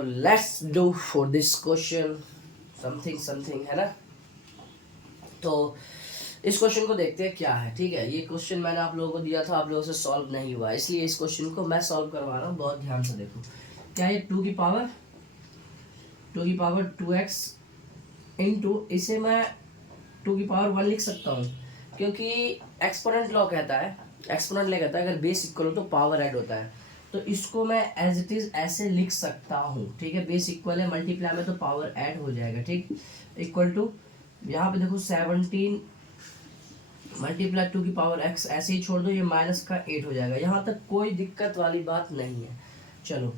So let's do for this question something है ना। तो इस क्वेश्चन को देखते हैं क्या है। ठीक है, ये क्वेश्चन मैंने आप लोगों को दिया था, आप लोगों से सॉल्व नहीं हुआ, इसलिए इस क्वेश्चन को मैं सॉल्व करवा रहा हूँ। बहुत ध्यान से देखो, क्या ये 2 की पावर 2x इंटू, इसे मैं 2 की पावर 1 लिख सकता हूँ, क्योंकि एक्सपोनेंट लॉ कहता है, अगर बेस इक्वल हो तो पावर ऐड होता है। तो इसको मैं एज इट इज ऐसे लिख सकता हूँ। ठीक है, बेस इक्वल है, मल्टीप्लाई में तो पावर ऐड हो जाएगा। ठीक, इक्वल टू, यहाँ पे देखो 17 मल्टीप्लाई 2 की पावर x, ऐसे ही छोड़ दो, ये माइनस का 8 हो जाएगा। यहाँ तक कोई दिक्कत वाली बात नहीं है। चलो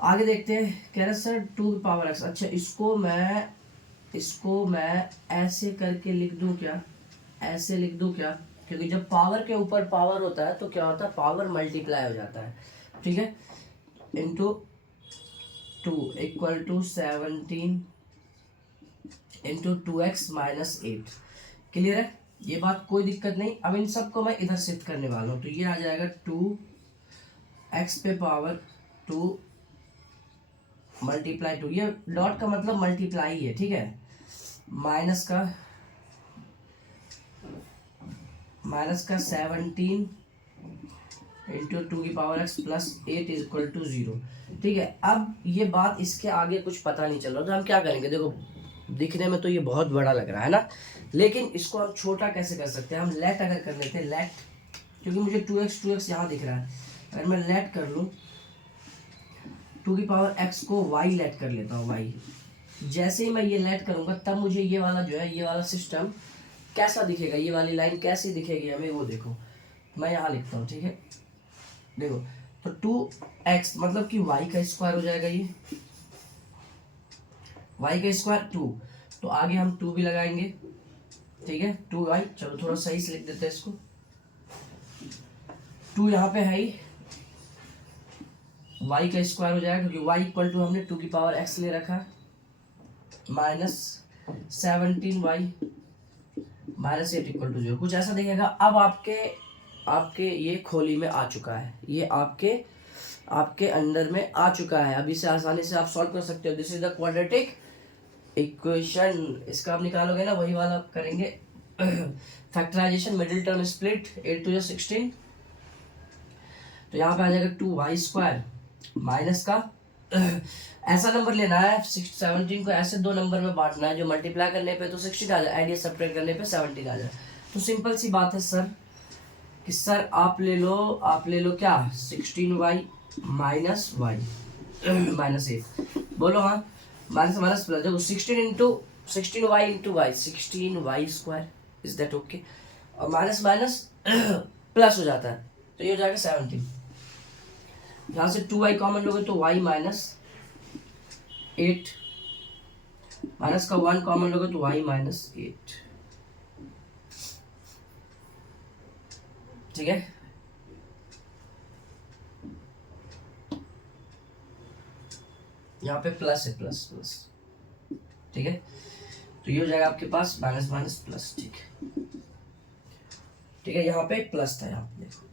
आगे देखते हैं। कह रहे सर 2 की पावर x, अच्छा इसको मैं ऐसे करके लिख दूं क्या, ऐसे लिख दूं क्या, क्योंकि जब पावर के ऊपर पावर होता है तो क्या होता है, पावर मल्टीप्लाई हो जाता है। ठीक है, into 2 equal to 17 into 2x minus 8। Clear है, ये बात कोई दिक्कत नहीं। अब इन सबको मैं इधर शिफ्ट करने वाला हूँ, तो ये आ जाएगा 2x पे पावर 2 मल्टीप्लाई 2, ये डॉट का मतलब मल्टीप्लाई है। ठीक है, माइनस का 17 इंटू 2 की power x plus 8 is equal to 0। ठीक है, अब ये बात, इसके आगे कुछ पता नहीं चल रहा, तो हम क्या करेंगे, देखो दिखने में तो ये बहुत बड़ा लग रहा है ना, लेकिन इसको हम छोटा कैसे कर सकते हैं। हम लेट अगर कर लेते हैं, लेट, क्योंकि मुझे 2x यहाँ दिख रहा है, अगर मैं लेट कर लूँ 2 की पावर x को y लेट कर लेता हूँ, y। जैसे ही मैं ये लेट करूँगा तब मुझे ये वाला जो है, ये वाला सिस्टम कैसा दिखेगा, ये वाली लाइन कैसी दिखेगी हमें, वो देखो मैं यहाँ लिखता हूँ। ठीक है, देखो तो 2x मतलब कि y का स्क्वायर हो जाएगा, ये y का स्क्वायर 2, तो आगे हम 2 भी लगाएंगे। ठीक है, 2y, चलो थोड़ा सही से लिख देते हैं इसको। 2 यहाँ पे है ही, y का स्क्वायर हो जाएगा, क्योंकि y इक्वल टू हमने 2 की पावर x ले रखा है, minus 17y minus 8 equal to 0, कुछ ऐसा दिखेगा। अब आपके ये खोली में आ चुका है, ये आपके अंदर में आ चुका है। अब इसे आसानी से आप सॉल्व कर सकते हो। This is the quadratic equation. इसका आप निकालोगे ना, वही वाला करेंगे, factorisation, middle term split, 8 to 16, तो यहाँ पे आ जाएगा 2y स्क्वायर माइनस का ऐसा नंबर लेना है, 17 को ऐसे दो नंबर में बांटना है, जो मल्टीप्लाई करने पे तो 16 आ जाए, एड या सब्ट्रैक्ट करने पे 17 आ जाए। तो सिंपल सी बात है सर, कि सर आप ले लो क्या, 16y माइनस y माइनस 8, बोलो हाँ, माइनस प्लस, देखो 16y into y, 16y square, is that okay, और माइनस प्लस हो जाता है, तो ये हो जाएगा 17। यहाँ से 2y कॉमन लोगे तो y माइनस 8, माइनस का 1 कॉमन लोगे तो y माइनस 8। ठीक है, यहाँ पे प्लस है, प्लस। ठीक है, तो ये हो जाएगा आपके पास माइनस प्लस। ठीक है, यहाँ पे प्लस था, यहाँ पे देखो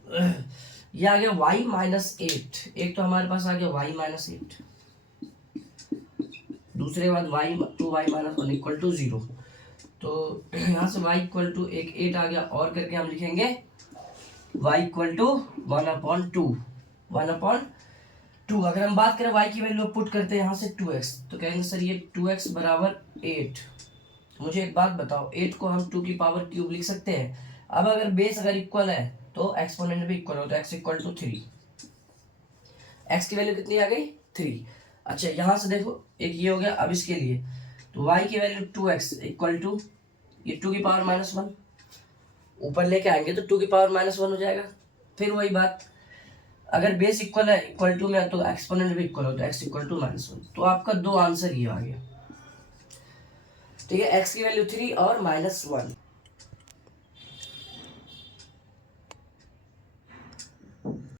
ये आ गया y माइनस 8, एक तो हमारे पास आ गया y माइनस 8, दूसरे बाद y माइनस 1 इक्वल टू 0, तो यहाँ से y इक्वल टू एक 8 आ गया, और करके हम लिखेंगे y इक्वल टू 1/2। अगर हम बात करें y की वैल्यू पुट करते हैं यहाँ से 2x, तो कहेंगे सर ये 2x बराबर 8। मुझे एक बात बताओ, 8 को हम 2 की पावर क्यूब लिख सकते हैं। अब अगर बेस अगर इक्वल है तो एक्सपोनेंट भी इक्वल हो, तो x इक्वल टू 3, x की वैल्यू कितनी आ गई, 3। अच्छा यहाँ से देखो, एक ये हो गया। अब इसके लिए तो y की वैल्यू 2x इक्वल टू, ये 2 की पावर माइनस 1 ऊपर लेके आएंगे तो 2 की पावर माइनस 1 हो जाएगा। फिर वही बात, अगर बेस इक्वल है, इक्वल टू में, तो एक्सपोनेंट भी इक्वल हो, तो x इक्वल टू माइनस 1। तो आपका दो आंसर ये आ गया। ठीक है, x की वैल्यू 3 और -1।